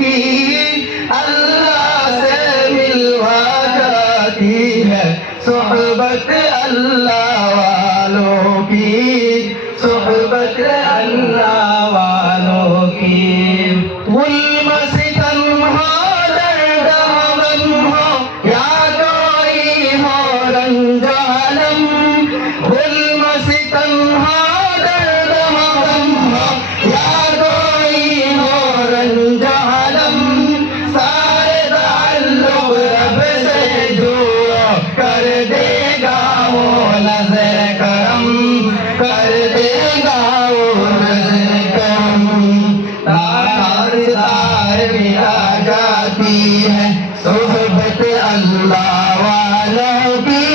की अल्लाह से मिलवा जाती है सोहबत अल्लाह वालों की सोहबत अल्लाह वालों की गुल्म सितम हो दर्द गम हो या कोई हो रंजानम गुल्म सितम हो दर्द गम हो या कोई हो रंजानम सारे ताल्लुक रब से जोड़ो कर देगा वो नज़र करम कर देगा वो नज़र करम तार तार मिला जाती है सोहबत अल्लाह वालों की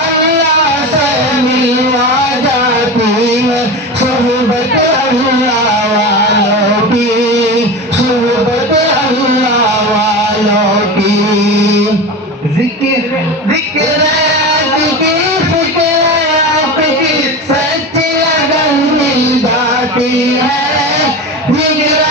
अल्लाह से मिलवा जाती है सोहबत अल्लाह वालों की सोहबत अल्लाह वालों की जिक्र जिक्र आपकी फिक्र आपकी सच्ची लगन मिल जाती है जिक्र